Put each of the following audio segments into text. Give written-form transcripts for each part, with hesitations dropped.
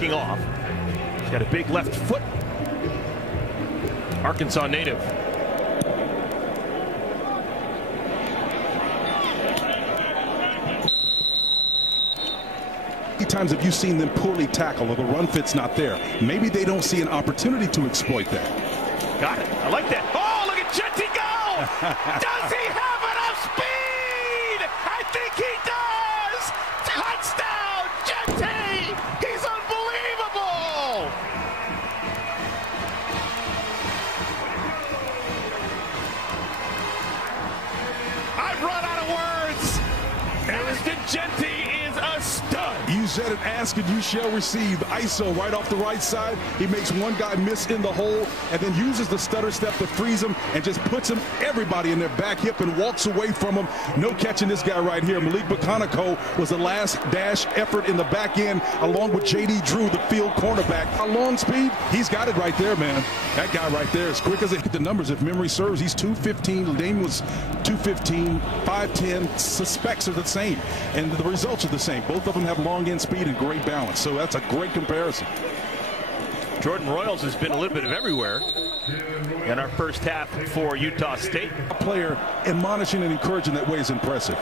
kicking off. He's got a big left foot. Arkansas native. How many times have you seen them poorly tackle or the run fit's not there? Maybe they don't see an opportunity to exploit that. Got it. I like that. Oh, look at Genty go! Does he have enough speed? I think he does! Touchdown, Genty! He's unbelievable! I've run out of words. Ashton Genty is a stud. You said it, ask and you shall receive. ISO right off the right side. He makes one guy miss in the hole and then uses the stutter step to freeze him and just puts everybody in their back hip and walks away from him. No catching this guy right here. Malik Bakanako was the last dash effort in the back end along with J.D. Drew, the field cornerback. How long speed? He's got it right there, man. That guy right there, as quick as it hit the numbers, if memory serves, he's 215. Dame was 215, 5'10". Suspects are the same, and the results are the same. Both of them have long end speed and great balance, so that's a great comparison. Jordan Royals has been a little bit of everywhere in our first half for Utah State. A player admonishing and encouraging that way is impressive.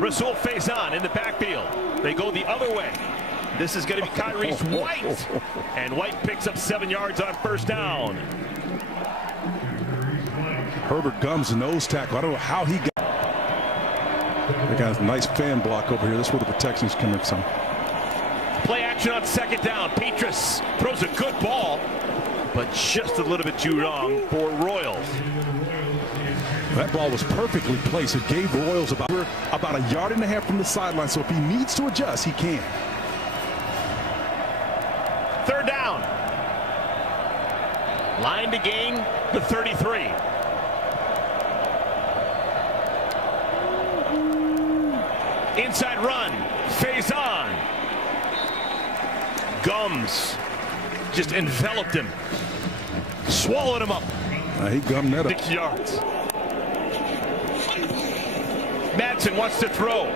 Rasul Faison in the backfield. They go the other way. This is going to be Kyrie's White, and White picks up 7 yards on first down. Herbert Gums nose tackle. I don't know how he got. They got a nice fan block over here. This is where the protection's coming from. Play action on second down. Petrus throws a good ball, but just a little bit too long for Royals. That ball was perfectly placed. It gave Royals about a yard and a half from the sideline, so if he needs to adjust, he can. Third down. Line to gain the 33. Inside run, Faison. Gums just enveloped him, swallowed him up. He gummed that up. 6 yards. Madsen wants to throw.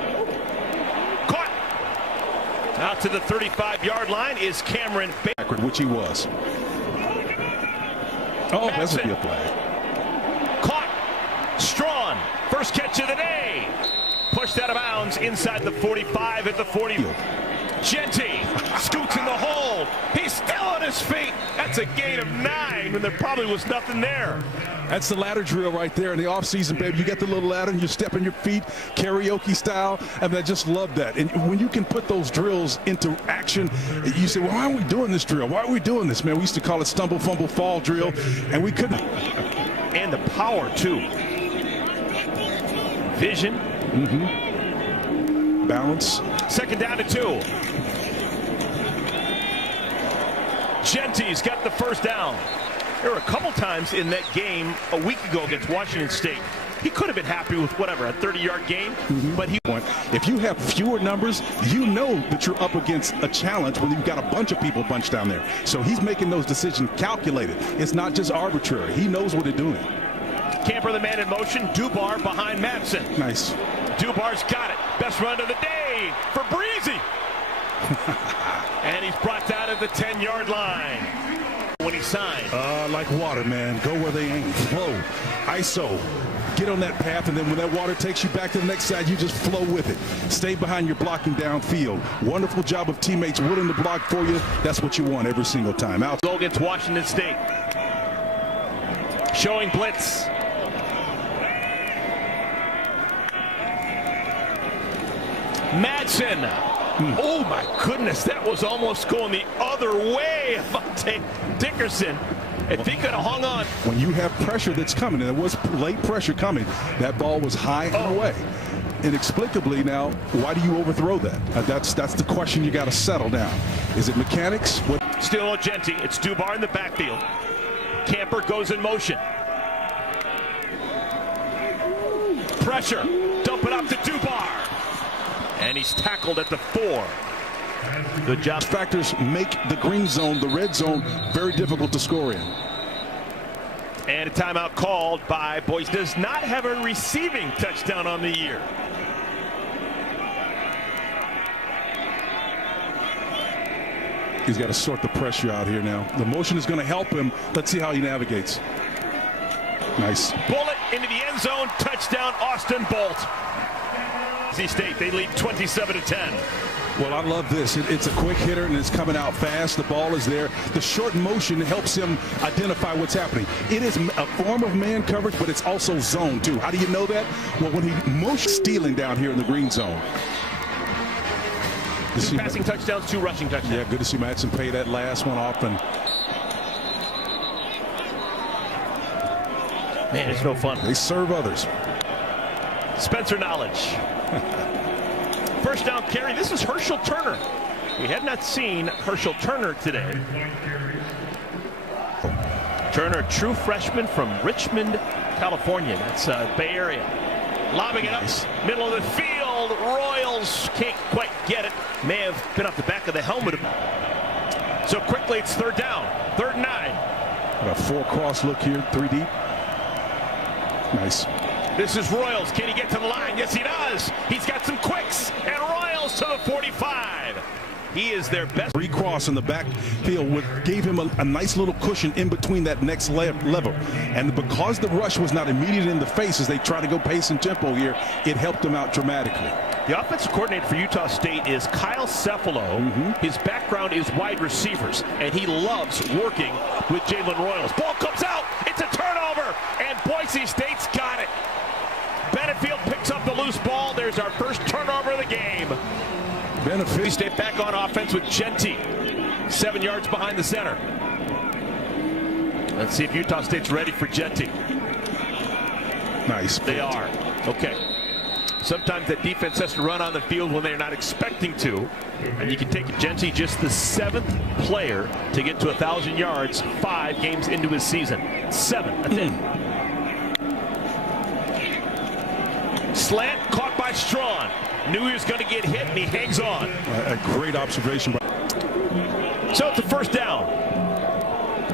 Caught. Out to the 35-yard line is Cameron Backward, which he was. Oh, that's a good play. Caught. Strawn, first catch of the day. Pushed out of bounds inside the 45 at the 40. Genty scoots in the hole. He's still on his feet. That's a gain of 9 when there probably was nothing there. That's the ladder drill right there in the offseason, baby. You get the little ladder and you step in your feet, karaoke style. I mean, I just love that. And when you can put those drills into action, you say, well, why are we doing this drill? Why are we doing this, man? We used to call it stumble, fumble, fall drill, and we couldn't. And the power, too. Vision. Balance. Second down to 2. Genty's got the first down. There were a couple times in that game a week ago against Washington State. He could have been happy with whatever, a 30-yard gain, but he. If you have fewer numbers, you know that you're up against a challenge when you've got a bunch of people bunched down there. So he's making those decisions calculated. It's not just arbitrary. He knows what he's doing. Camper the man in motion. Dubar behind Madsen. Nice. Dubar's got it. Best run of the day for Breezy. And he's brought down at the 10-yard line when he signed. Like water, man. Go where they ain't. Flow. ISO. Get on that path, and then when that water takes you back to the next side, you just flow with it. Stay behind your blocking downfield. Wonderful job of teammates willing to block for you. That's what you want every single time. Out. Goal against Washington State. Showing blitz. Madsen. Oh my goodness, that was almost going the other way. Avante Dickerson, if he could have hung on. When you have pressure that's coming, and there was late pressure coming, that ball was high and away. Inexplicably now, why do you overthrow that? That's the question you got to settle down. Is it mechanics? What? Still Genty. It's Dubar in the backfield. Camper goes in motion. Pressure. Dump it up to Dubar. And he's tackled at the 4. Good job. Factors make the green zone, the red zone, very difficult to score in. And a timeout called by Boise. Does not have a receiving touchdown on the year. He's got to sort the pressure out here now. The motion is going to help him. Let's see how he navigates. Nice. Bullet into the end zone. Touchdown, Austin Bolt. Boise State, they lead 27-10. Well, I love this. It's a quick hitter, and it's coming out fast. The ball is there. The short motion helps him identify what's happening. It is a form of man coverage, but it's also zone, too. How do you know that? Well, when he motions stealing down here in the green zone. 2 passing touchdowns, 2 rushing touchdowns. Yeah, good to see Madsen pay that last one off. And man, it's no fun. They serve others. Spencer Knowledge. First down carry. This is Herschel Turner. We had not seen Herschel Turner today. Turner, true freshman from Richmond, California. That's Bay Area. Lobbing it up, middle of the field. Royals can't quite get it. May have been off the back of the helmet. So quickly, it's third down. 3rd and 9. A 4-cross look here, 3 deep. Nice. This is Royals. Can he get to the line? Yes, he does. He's got some quicks. And Royals to the 45. He is their best. Recross in the backfield gave him a nice little cushion in between that next level. And because the rush was not immediate in the face as they try to go pace and tempo here, it helped them out dramatically. The offensive coordinator for Utah State is Kyle Cefalo. His background is wide receivers, and he loves working with Jalen Royals. Ball comes out. It's a turnover, and Boise State's got it. Benefield picks up the loose ball. There's our first turnover of the game. Boise State back on offense with Genty. 7 yards behind the center. Let's see if Utah State's ready for Genty. Nice. They are. Okay. Sometimes that defense has to run on the field when they're not expecting to. And you can take Genty, just the 7th player to get to 1,000 yards 5 games into his season. 7. That's it. Slant caught by Strawn. Knew he was going to get hit, and he hangs on. A great observation. So it's a first down.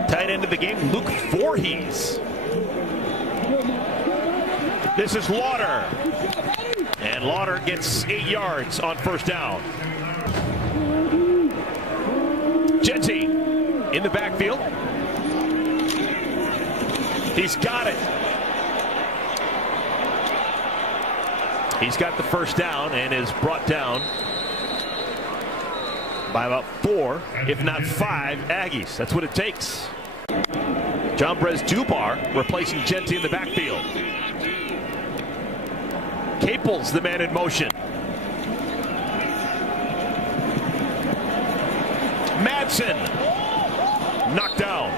Tight end of the game, Luke Voorhees. This is Lauder. And Lauder gets 8 yards on first down. Genty in the backfield. He's got it. He's got the first down and is brought down by about 4, if not 5 Aggies. That's what it takes. John Brez Dubar replacing Genty in the backfield. Capel's the man in motion. Madsen knocked down.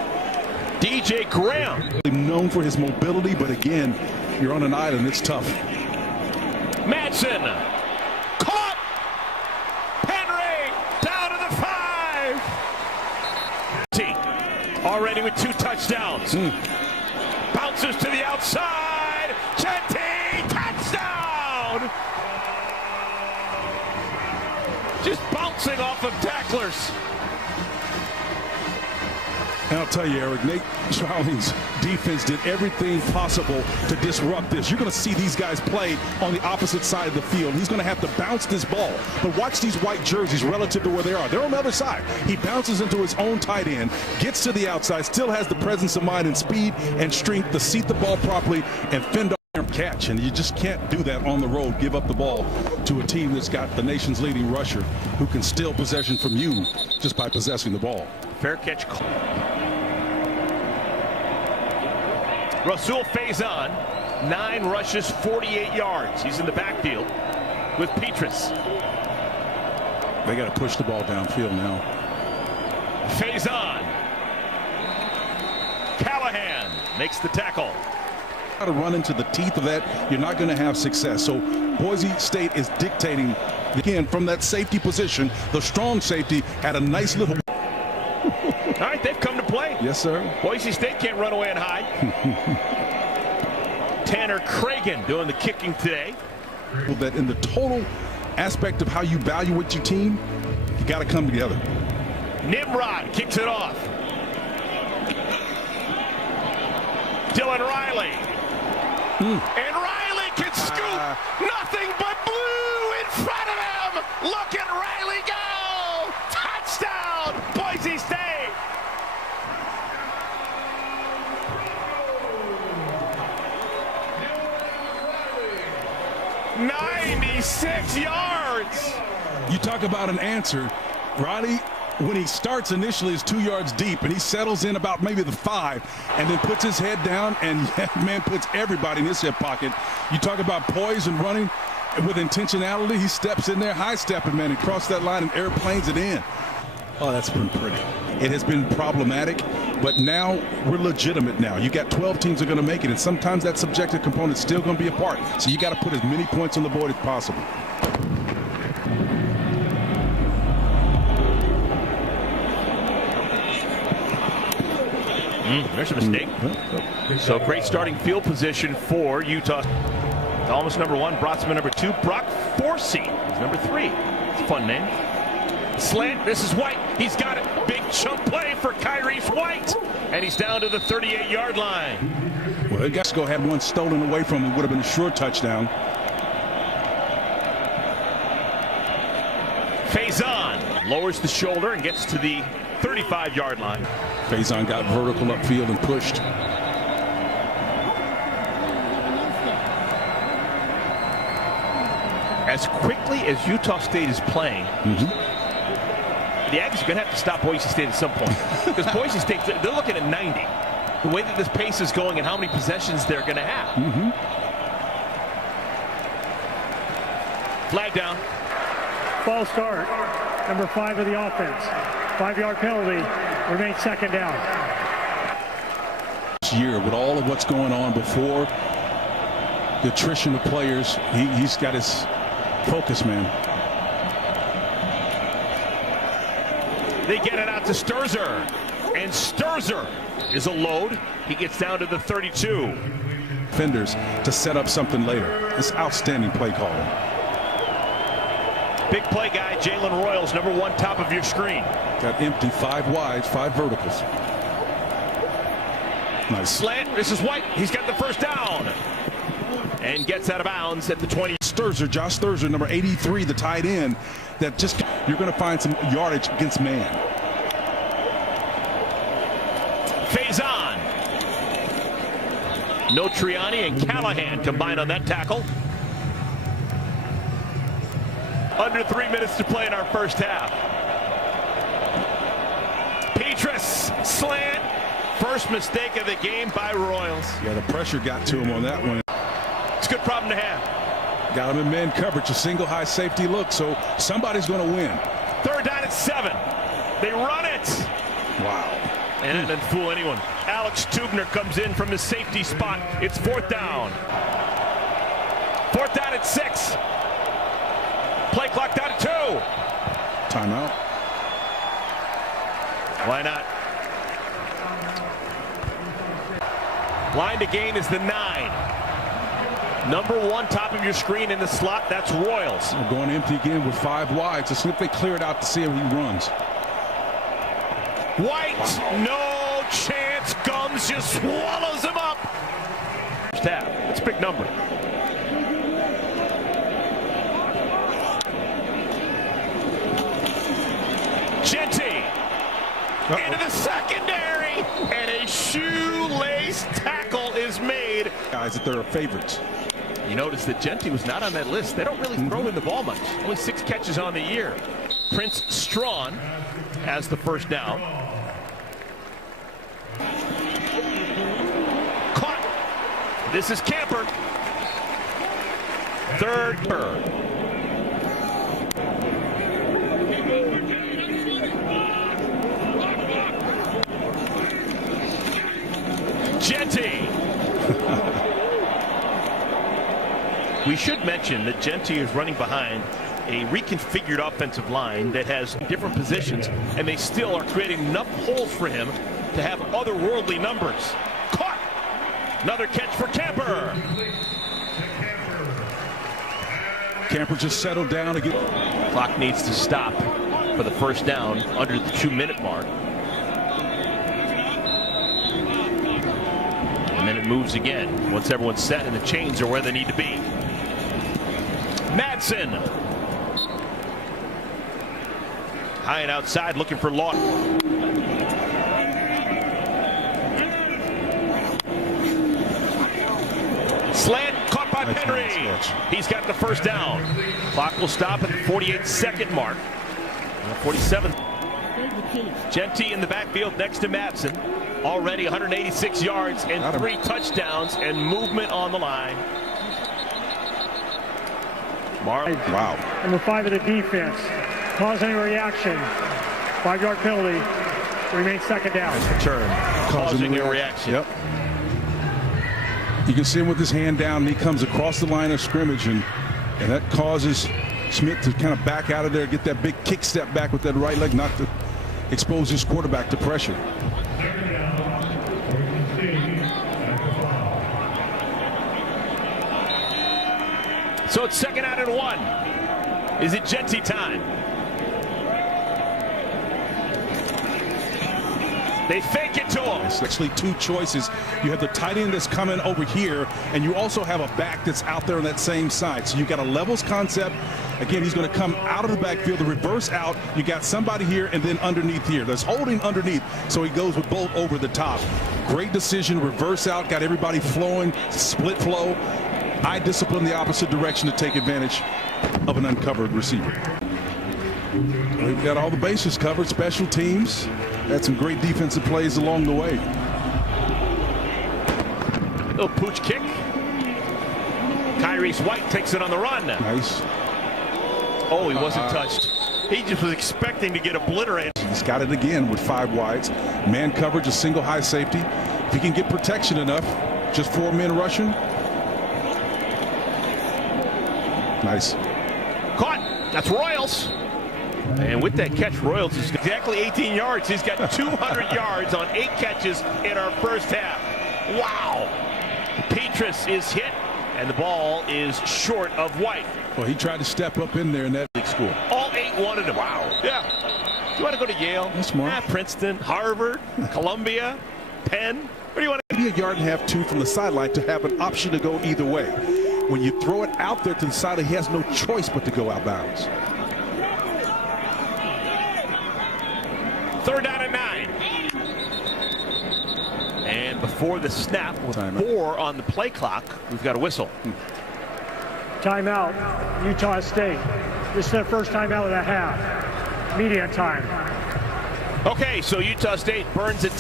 DJ Graham. Known for his mobility, but again, you're on an island. It's tough. Madsen caught. Henry down to the 5. Already with 2 touchdowns. Bounces to the outside. Genty, touchdown. Just bouncing off of tacklers. And I'll tell you, Eric, Nate Schrolling's defense did everything possible to disrupt this. You're going to see these guys play on the opposite side of the field. He's going to have to bounce this ball. But watch these white jerseys relative to where they are. They're on the other side. He bounces into his own tight end, gets to the outside, still has the presence of mind and speed and strength to seat the ball properly and fend off catch. And you just can't do that on the road, give up the ball to a team that's got the nation's leading rusher who can steal possession from you just by possessing the ball. Fair catch. Rasul Faison, 9 rushes, 48 yards. He's in the backfield with Petrus. They got to push the ball downfield now. Faison. Callahan makes the tackle. How to run into the teeth of that, you're not going to have success. So Boise State is dictating again from that safety position. The strong safety had a nice little. All right, they've come to play. Yes, sir. Boise State can't run away and hide. Tanner Cragen doing the kicking today. That in the total aspect of how you evaluate your team, you got to come together. Nimrod kicks it off. Dylan Riley. And Riley can scoop. Nothing but blue in front of him. Look at Riley go. Touchdown, Boise 6 yards. You talk about an answer. Riley, when he starts initially, is 2 yards deep, and he settles in about maybe the 5, and then puts his head down, and man, puts everybody in his hip pocket. You talk about poise and running with intentionality. He steps in there, high-stepping, man, and cross that line and airplanes it in. Oh, that's been pretty. It has been problematic, but now we're legitimate now. You got 12 teams that are going to make it, and sometimes that subjective component is still going to be a part. So you got to put as many points on the board as possible. There's a mistake. So great starting field position for Utah. Almost number 1, Brotsman number 2, Brock Forsey is number 3. It's a fun name. Slant, this is White. He's got it. Big chunk play for Kyrie's White. And he's down to the 38-yard line. Well, the guys had one stolen away from him. Would have been a sure touchdown. Faison lowers the shoulder and gets to the 35-yard line. Faison got vertical upfield and pushed. As quickly as Utah State is playing, the Aggies are going to have to stop Boise State at some point. Because Boise State, they're looking at 90. The way that this pace is going and how many possessions they're going to have. Flag down. False start. Number 5 of the offense. 5-yard penalty. Remains second down. This year, with all of what's going on before, the attrition of players, he's got his focus, man. They get it out to Sturzer. And Sturzer is a load. He gets down to the 32. Defenders to set up something later. It's outstanding play calling. Big play guy, Jalen Royals, number 1, top of your screen. Got empty, 5 wides, 5 verticals. Nice. Slant, this is White. He's got the first down. And gets out of bounds at the 20. Sturzer, Josh Sturzer, number 83, the tight end, that just, you're going to find some yardage against man. Faison. Notriani and Callahan combined on that tackle. Under 3 minutes to play in our first half. Petrus, slant. First mistake of the game by Royals. Yeah, the pressure got to him on that one. It's a good problem to have. Got him in man coverage, a single high safety look, so somebody's going to win. 3rd down at 7. They run it. Wow. And that doesn't fool anyone. Alex Tubner comes in from his safety spot. It's 4th down. 4th down at 6. Play clock down to 2. Timeout. Why not? Line to gain is the 9. Number 1, top of your screen in the slot, that's Royals. We're going empty again with 5 wides. Let's see if they clear it out to see if he runs. White, no chance. Gums just swallows him up. First half, it's a big number. Genty into the secondary, and a shoelace tackle is made. Guys, that they're favorites. You notice that Genty was not on that list. They don't really throw him the ball much. Only 6 catches on the year. Prince Strawn has the first down. Caught. This is Camper. 3rd bird. Genty. We should mention that Genty is running behind a reconfigured offensive line that has different positions, and they still are creating enough holes for him to have otherworldly numbers. Caught. Another catch for Camper. Camper just settled down again. Clock needs to stop for the first down under the 2-minute mark. And then it moves again once everyone's set and the chains are where they need to be. Madsen. High and outside looking for Lawton. Slant caught by Henry. He's got the first down. Clock will stop at the 48-second mark. 47. Genty in the backfield next to Madsen. Already 186 yards and 3 touchdowns and movement on the line. Wow. Number 5 of the defense. Causing a reaction. 5-yard penalty. Remains second down. Return. Causing a reaction. Yep. You can see him with his hand down, and he comes across the line of scrimmage, and that causes Schmidt to kind of back out of there, get that big kick step back with that right leg, not to expose his quarterback to pressure. So it's second out and 1. Is it Genty time? They fake it to him. It's actually 2 choices. You have the tight end that's coming over here, and you also have a back that's out there on that same side. So you got a levels concept. Again, he's going to come out of the backfield, the reverse out. You got somebody here and then underneath here. There's holding underneath, so he goes with both over the top. Great decision, reverse out, got everybody flowing, split flow. Eye discipline the opposite direction to take advantage of an uncovered receiver. We've got all the bases covered, special teams. Had some great defensive plays along the way. Little pooch kick. Kyrie's White takes it on the run. Nice. Oh, he wasn't touched. He just was expecting to get obliterated. He's got it again with 5 wides. Man coverage, a single high safety. If he can get protection enough, just 4 men rushing. Nice. Caught. That's Royals. And with that catch, Royals is exactly 18 yards. He's got 200 yards on 8 catches in our first half. Wow. Petrus is hit, and the ball is short of White. Well, he tried to step up in there in that big school. All 8 wanted him. Wow. Yeah. Do you want to go to Yale? That's smart. Princeton, Harvard, Columbia, Penn. Where do you want to go? Maybe a yard and a half, 2 from the sideline to have an option to go either way. When you throw it out there to the side, he has no choice but to go out bounds. Third down and 9. And before the snap, with 4 on the play clock, we've got a whistle. Timeout, Utah State. This is their first timeout of the half. Media time. Okay, so Utah State burns it.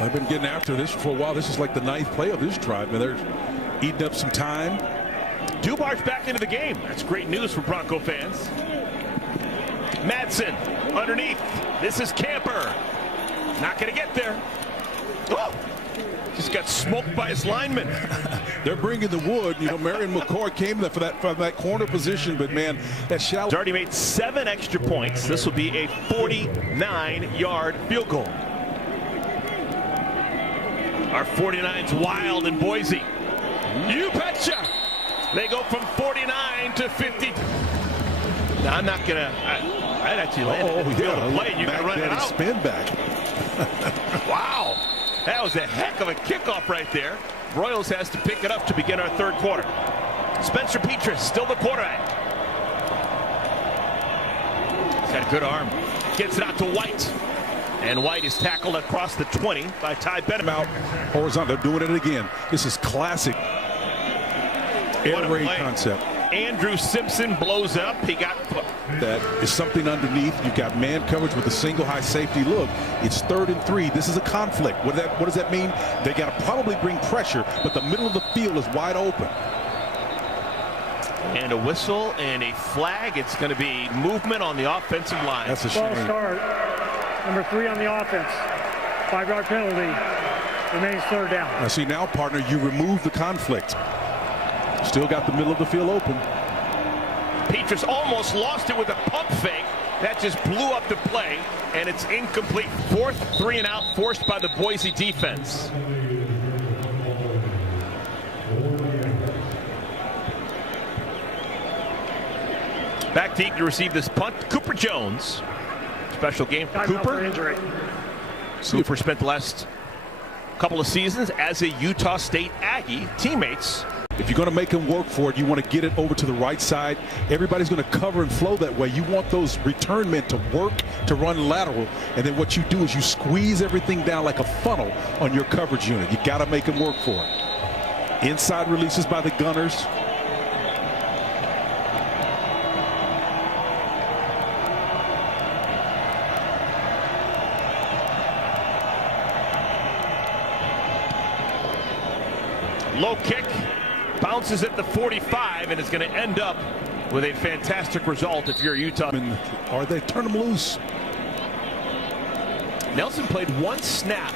I've been getting after this for a while. This is like the 9th play of this drive, and they're eating up some time. Dubar's back into the game. That's great news for Bronco fans. Madsen underneath. This is Camper. Not going to get there. Oh, just got smoked by his lineman. They're bringing the wood. You know, Marion McCoy came there from that corner position, but man, that shallow. He's already made 7 extra points. This will be a 49-yard field goal. Our 49's wild in Boise. You betcha. They go from 49 to 50. Now, I'm not going to. I'd actually land it in the field of play, and you can run it out. Spin back. Wow. That was a heck of a kickoff right there. Royals has to pick it up to begin our 3rd quarter. Spencer Petrus still the quarterback. He's got a good arm. Gets it out to White. And White is tackled across the 20 by Ty Bennett. Out horizontal. They're doing it again. This is classic air raid concept. Andrew Simpson blows up. He got that is something underneath. You've got man coverage with a single high safety look. It's 3rd and 3. This is a conflict. What does that mean? They got to probably bring pressure, but the middle of the field is wide open. And a whistle and a flag. It's going to be movement on the offensive line. That's a shame. Ball start. Number 3 on the offense. 5-yard penalty. Remains 3rd down. Now see, now, partner, you remove the conflict. Still got the middle of the field open. Petrus almost lost it with a pump fake. That just blew up the play, and it's incomplete. 4th 3 and out forced by the Boise defense. Back deep to receive this punt, Cooper Jones. Special game for Cooper. Injury. Cooper spent the last couple of seasons as a Utah State Aggie. Teammates. If you're going to make them work for it, you want to get it over to the right side. Everybody's going to cover and flow that way. You want those return men to work, to run lateral, and then what you do is you squeeze everything down like a funnel on your coverage unit. You got to make them work for it. Inside releases by the Gunners. Low kick, bounces at the 45, and it's going to end up with a fantastic result if you're Utah. Or they turn them loose. Nelson played one snap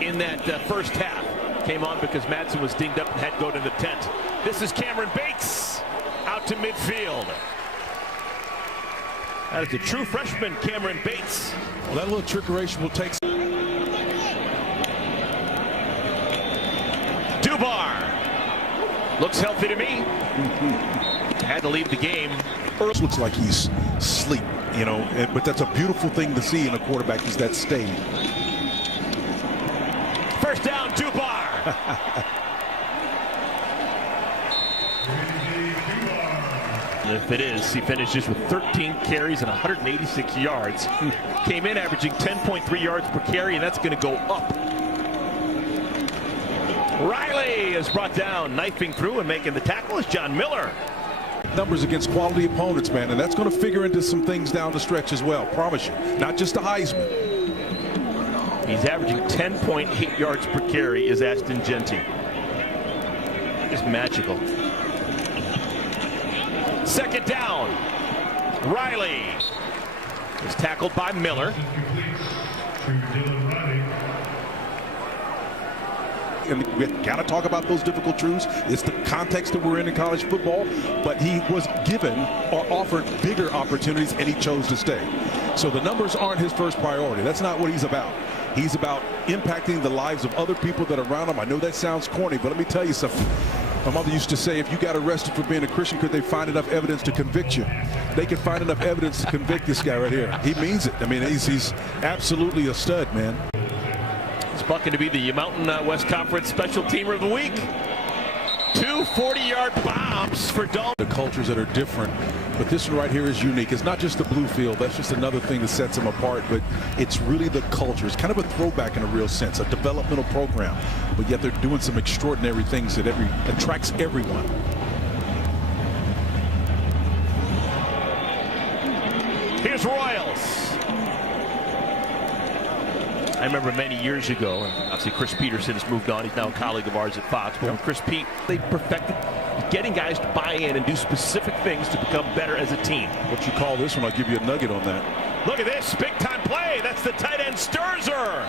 in that first half. Came on because Madsen was dinged up and had to go to the tent. This is Cameron Bates out to midfield. That is the true freshman, Cameron Bates. Well, that little trickeration will take. Dubar looks healthy to me. Had to leave the game. Looks like he's asleep, you know, but that's a beautiful thing to see in a quarterback. He's that stayed. First down, Dubar. If it is, he finishes with 13 carries and 186 yards. Came in averaging 10.3 yards per carry, and that's going to go up. Riley is brought down, knifing through and making the tackle is John Miller. Numbers against quality opponents, man, and that's going to figure into some things down the stretch as well. Promise you, not just the Heisman. He's averaging 10.8 yards per carry is Ashton Jeanty. Just magical. Second down. Riley is tackled by Miller. And we got to talk about those difficult truths. It's the context that we're in college football, but he was given or offered bigger opportunities and he chose to stay. So the numbers aren't his first priority. That's not what he's about. He's about impacting the lives of other people that are around him. I know that sounds corny, but let me tell you something. My mother used to say, if you got arrested for being a Christian, could they find enough evidence to convict you? They could find enough evidence to convict this guy right here. He means it. I mean, he's absolutely a stud, man. It's bucking to be the Mountain West Conference Special Teamer of the Week. 2 40-yard bombs for Dalton. The cultures that are different, but this one right here is unique. It's not just the blue field. That's just another thing that sets them apart, but it's really the culture. It's kind of a throwback in a real sense, a developmental program, but yet they're doing some extraordinary things that attracts everyone. Here's Royals. I remember many years ago, and obviously Chris Peterson has moved on. He's now a colleague of ours at Fox. But when Chris Pete, they perfected getting guys to buy in and do specific things to become better as a team. What you call this one, I'll give you a nugget on that. Look at this, big time play. That's the tight end Sturzer.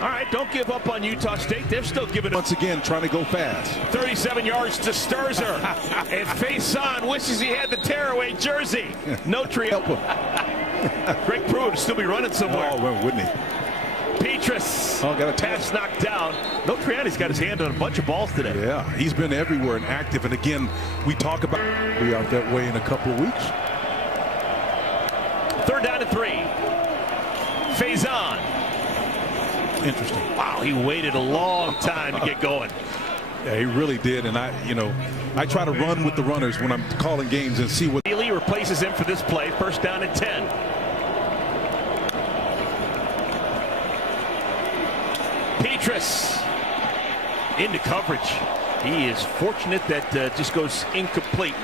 All right, don't give up on Utah State. They're still giving it. Once again, trying to go fast. 37 yards to Sturzer. And Faison wishes he had the tearaway jersey. No tree. Help him. Greg Pruitt would still be running somewhere. Oh, well, wouldn't he? Petrus. Oh, got a pass knocked down. No, Triani's got his hand on a bunch of balls today. Yeah, he's been everywhere and active. And again, we talk about be out that way in a couple of weeks. Third down and 3. Faison. Interesting. Wow, he waited a long time to get going. Yeah, he really did. And I try to run with the runners when I'm calling games and see what. Ely replaces him for this play. First down and 10. Petrus into coverage. He is fortunate that just goes incomplete.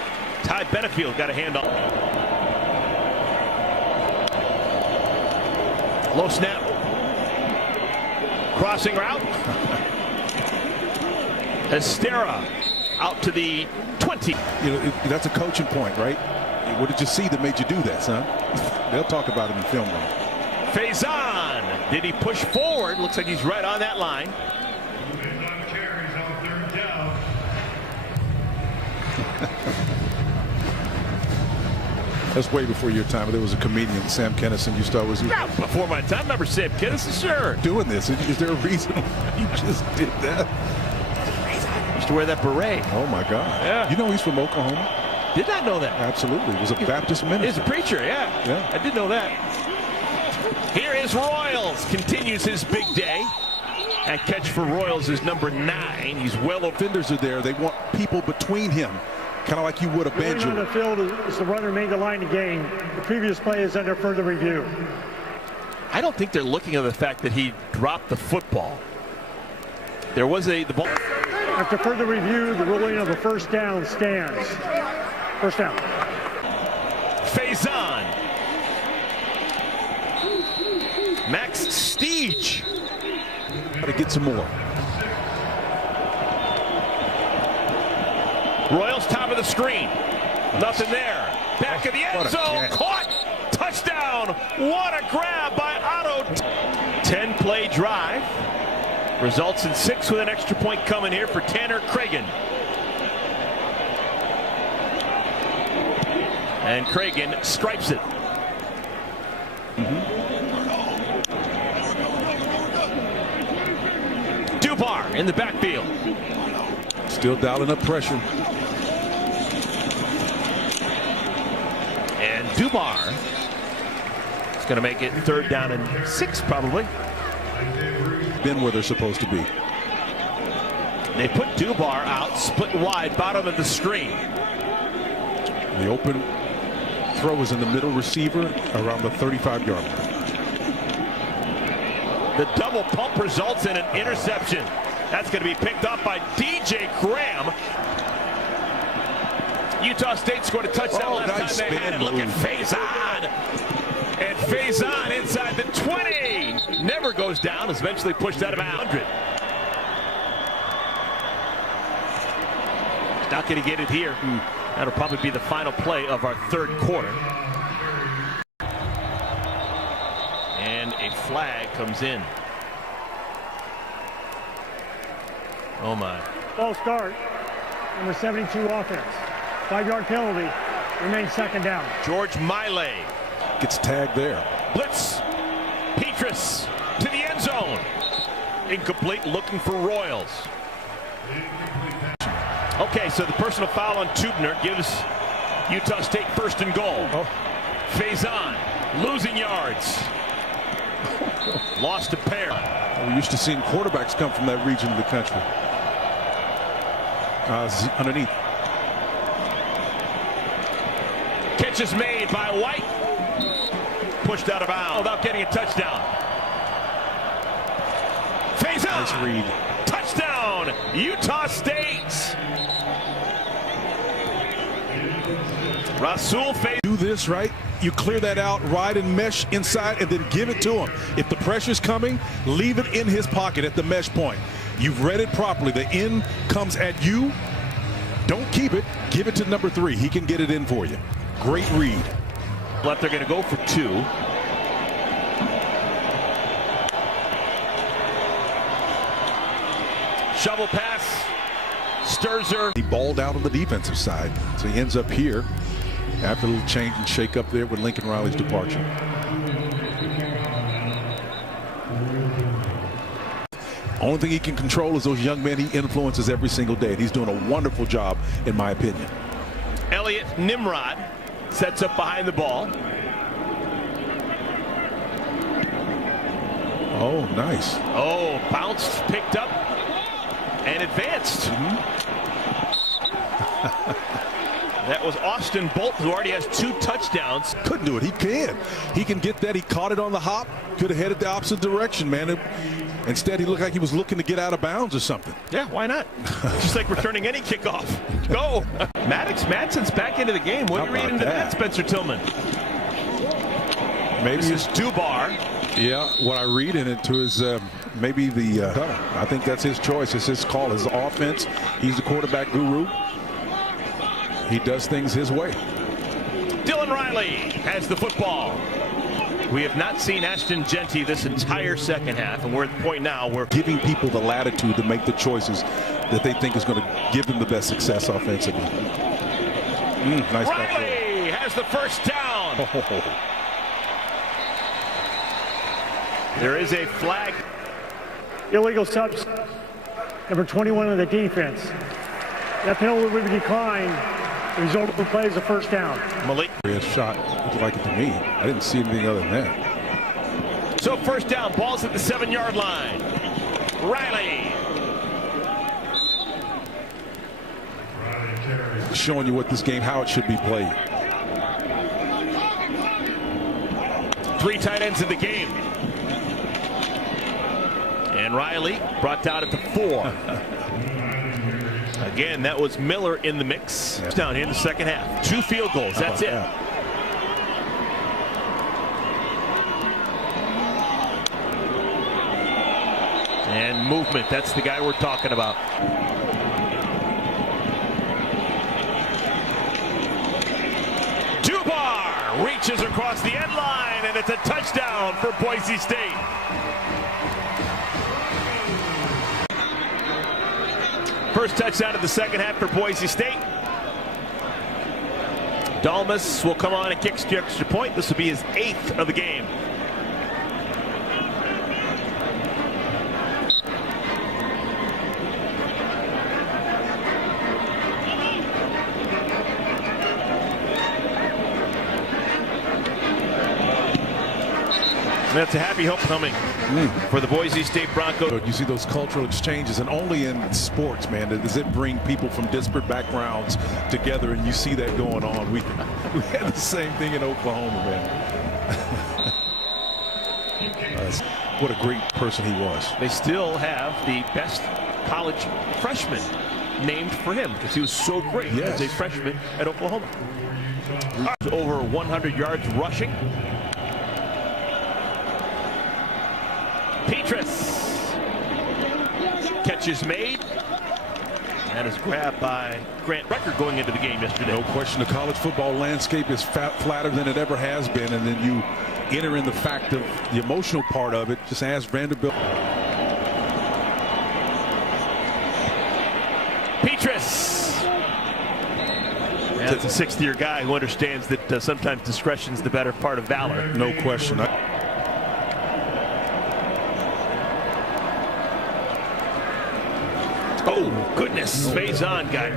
Ty Benefield got a hand on. Low snap. Crossing route. Estera out to the 20. You know, that's a coaching point, right? What did you see that made you do that, son? They'll talk about it in film room. Faison. Did he push forward? Looks like he's right on that line. That's way before your time. There was a comedian, Sam Kennison, used to always. Yeah, before my time. Remember Sam Kennison? Sure. Doing this. Is there a reason you just did that? Used to wear that beret. Oh my God. Yeah. You know he's from Oklahoma? Did not know that. Absolutely. He was a Baptist minister. He's a preacher, yeah. Yeah. I did know that. Here is Royals. Continues his big day. That catch for Royals is number 9. He's well. Offenders are there. They want people between him. Kind of like you would a banjo. On the field as the runner made the line to gain. The previous play is under further review. I don't think they're looking at the fact that he dropped the football. There was the ball. After further review, the ruling of a first down stands. First down. Faison. Max Steege. Got to get some more. Royals top of the screen. Nothing there. Back of the end zone. Caught. Touchdown. What a grab by Otto. 10-play drive. Results in 6 with an extra point coming here for Tanner Cragen. And Cragen stripes it. Dubar in the backfield. Still dialing up pressure. And Dubar is going to make it 3rd down and 6 probably. Been where they're supposed to be. They put Dubar out, split wide, bottom of the screen. The open throw is in the middle receiver around the 35-yard line. The double pump results in an interception. That's going to be picked up by DJ Graham. Utah State scored a touchdown last time they had it. Look at Faison. And Faison inside the 20. Never goes down. Is eventually pushed out of 100. Not going to get it here. That'll probably be the final play of our 3rd quarter. And a flag comes in. Oh my. False start. Number 72 offense. 5-yard penalty. Remains 2nd down. George Miley gets tagged there. Blitz. Petrus to the end zone. Incomplete, looking for Royals. Okay, so the personal foul on Tubner gives Utah State 1st and goal. Faison losing yards. Lost a pair. We're used to seeing quarterbacks come from that region of the country. Underneath. Catch is made by White. Pushed out of bounds without getting a touchdown. Faison. Nice read. Touchdown, Utah State. Rasul Faison. Do this right. You clear that out, ride and mesh inside, and then give it to him. If the pressure's coming, leave it in his pocket at the mesh point. You've read it properly. The end comes at you. Don't keep it. Give it to number 3. He can get it in for you. Great read. Left, they're going to go for 2. Shovel pass. Sturzer. He balled out on the defensive side, so he ends up here after a little change and shake up there with Lincoln Riley's departure. Only thing he can control is those young men he influences every single day. And he's doing a wonderful job, in my opinion. Elliot Nimrod sets up behind the ball. Oh, nice. Oh, bounced, picked up, and advanced. That was Austin Bolt, who already has 2 touchdowns. Couldn't do it. He can. He can get that. He caught it on the hop. Could have headed the opposite direction, man. Instead, he looked like he was looking to get out of bounds or something. Yeah, why not? Just like returning any kickoff. Go. Maddox Madsen's back into the game. What do you read into that, Spencer Tillman? Maybe this is Dubar. Yeah, what I read into is maybe the I think that's his choice. It's his call. His offense. He's the quarterback guru. He does things his way. Dylan Riley has the football. We have not seen Ashton Jeanty this entire 2nd half, and we're at the point now where giving people the latitude to make the choices that they think is going to give them the best success offensively. Nice. Riley has the 1st down. There is a flag. Illegal subs. Number 21 of the defense. That penalty will be declined. The result of the play is a 1st down. Malik. Shot looked like it to me. I didn't see anything other than that. So 1st down, ball's at the 7-yard line. Riley. Showing you what this game, how it should be played. 3 tight ends in the game. And Riley brought down at the 4. Again, that was Miller in the mix. Yeah. Down here in the second half. 2 field goals. That's it. That? And movement. That's the guy we're talking about. Dubar reaches across the end line, and it's a touchdown for Boise State. First touchdown of the second half for Boise State. Dalmas will come on and kicks the extra point. This will be his 8th of the game. That's a happy homecoming for the Boise State Broncos. You see those cultural exchanges, and only in sports, man, does it bring people from disparate backgrounds together, and you see that going on. We had the same thing in Oklahoma, man. What a great person he was. They still have the best college freshman named for him because he was so great as a freshman at Oklahoma. Over 100 yards rushing. Petrus. Catch is made. That is grabbed by Grant Recker going into the game yesterday. No question, the college football landscape is flatter than it ever has been, and then you enter in the fact of the emotional part of it. Just ask Vanderbilt. Petrus. That's a 6th-year guy who understands that sometimes discretion is the better part of valor. No question. Oh, goodness. Faison got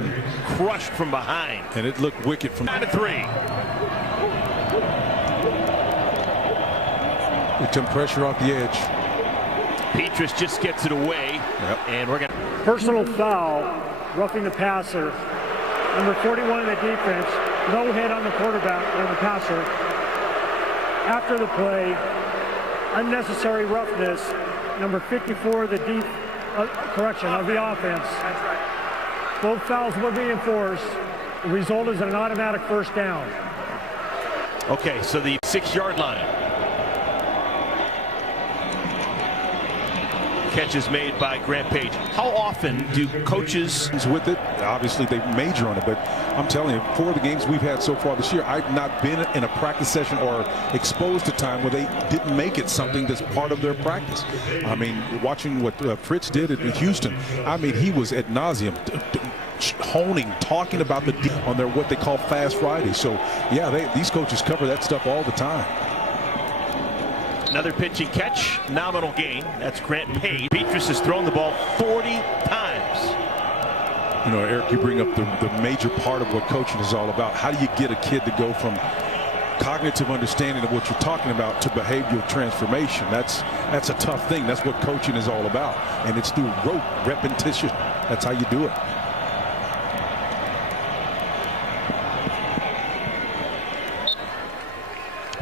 crushed from behind. And it looked wicked from 9-3. With some pressure off the edge. Petrus just gets it away. And we're going to. Personal foul, roughing the passer. Number 41 in the defense, no hit on the quarterback or the passer. After the play, unnecessary roughness. Number 54 of the of the offense. Both fouls will be enforced. The result is an automatic first down. Okay, so the 6-yard line. Catch is made by Grant Page. How often do coaches with it? Obviously, they major on it, but I'm telling you, 4 of the games we've had so far this year, I've not been in a practice session or exposed to time where they didn't make it something that's part of their practice. I mean, watching what Fritz did at Houston, I mean, he was ad nauseum honing, talking about on their what they call Fast Friday. So, yeah, these coaches cover that stuff all the time. Another pitching catch, nominal gain. That's Grant Page. Petrus has thrown the ball 40 times. You know, Eric, you bring up the major part of what coaching is all about. How do you get a kid to go from cognitive understanding of what you're talking about to behavioral transformation? That's a tough thing. That's what coaching is all about. And it's through rote repetition. That's how you do it.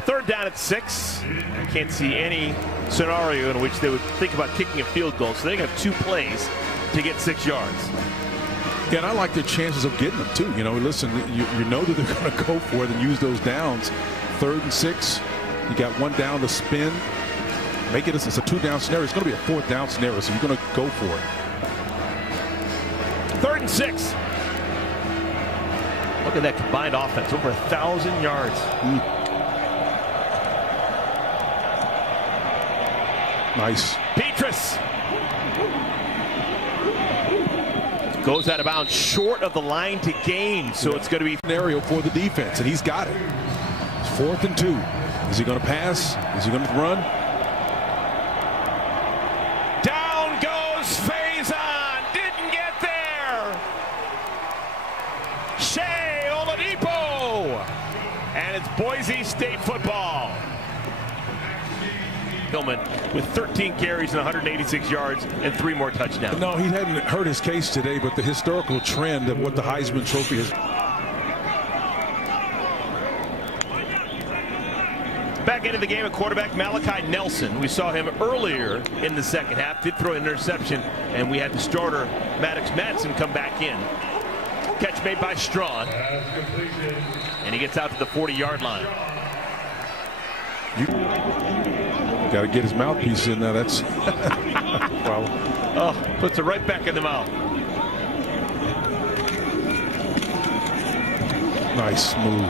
Third down at 6. I can't see any scenario in which they would think about kicking a field goal. So they have 2 plays to get 6 yards. Yeah, and I like their chances of getting them too. You know, listen, you know that they're going to go for it and use those downs. 3rd and 6. You got 1 down to spin. Make it it's a 2-down scenario. It's going to be a 4th down scenario, so you're going to go for it. 3rd and 6. Look at that combined offense, over 1,000 yards. Nice. Petrus goes out of bounds short of the line to gain, so it's going to be scenario for the defense, and he's got it. It's 4th and 2. Is he going to pass? Is he going to run? Down goes Faison. Didn't get there. Shea Oladipo, and it's Boise State football. Hillman with 13 carries and 186 yards and 3 more touchdowns. No, he hadn't heard his case today, but the historical trend of what the Heisman Trophy is. Back back into the game at quarterback, Malachi Nelson. We saw him earlier in the second half. Did throw an interception, and we had the starter, Maddox Madsen, come back in. Catch made by Strawn. And he gets out to the 40-yard line. You got to get his mouthpiece in there. That's problem. Oh, puts it right back in the mouth. Nice move.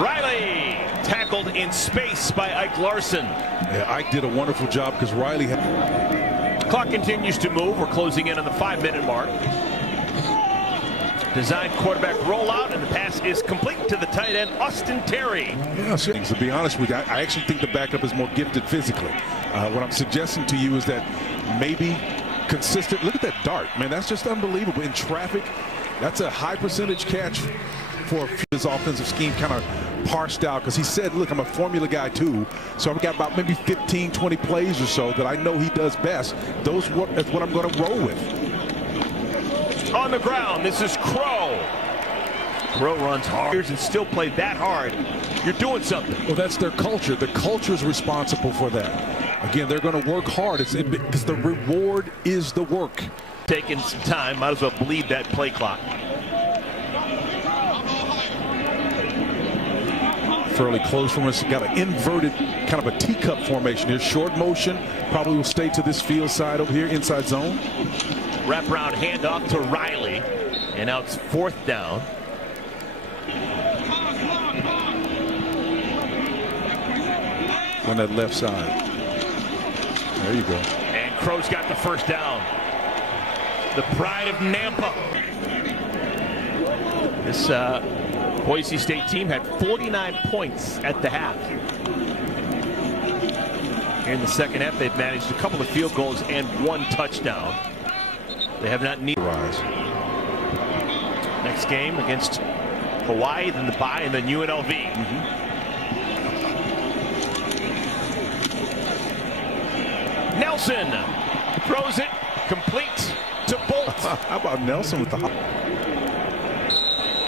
Riley tackled in space by Ike Larson. Yeah, Ike did a wonderful job because Riley had. Clock continues to move. We're closing in on the 5-minute mark. Designed quarterback rollout, and the pass is complete to the tight end, Austin Terry. Yeah, to be honest with you, I actually think the backup is more gifted physically. What I'm suggesting to you is that maybe consistent. Look at that dart, man. That's just unbelievable. In traffic, that's a high percentage catch for his offensive scheme kind of parsed out, because he said, look, I'm a formula guy too, so I've got about maybe 15, 20 plays or so that I know he does best. That's what I'm going to roll with. On the ground, this is Crow. Crow runs hard and still play that hard. You're doing something. Well, that's their culture. The culture is responsible for that. Again, they're going to work hard. It's because the reward is the work. Taking some time, might as well bleed that play clock. Fairly close from us. Got an inverted kind of a teacup formation here. Short motion. Probably will stay to this field side over here, inside zone. Wraparound handoff to Riley, and now it's 4th down. On that left side. There you go. And Crow's got the 1st down. The pride of Nampa. This Boise State team had 49 points at the half. Here in the second half, they've managed a couple of field goals and 1 touchdown. They have not needed rise. Next game against Hawaii, then the bye, and then UNLV. Nelson throws it complete to Bolt. How about Nelson with the hop?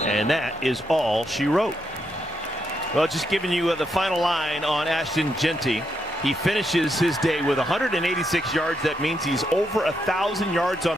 And that is all she wrote. Well, just giving you the final line on Ashton Jeanty. He finishes his day with 186 yards. That means he's over 1,000 yards on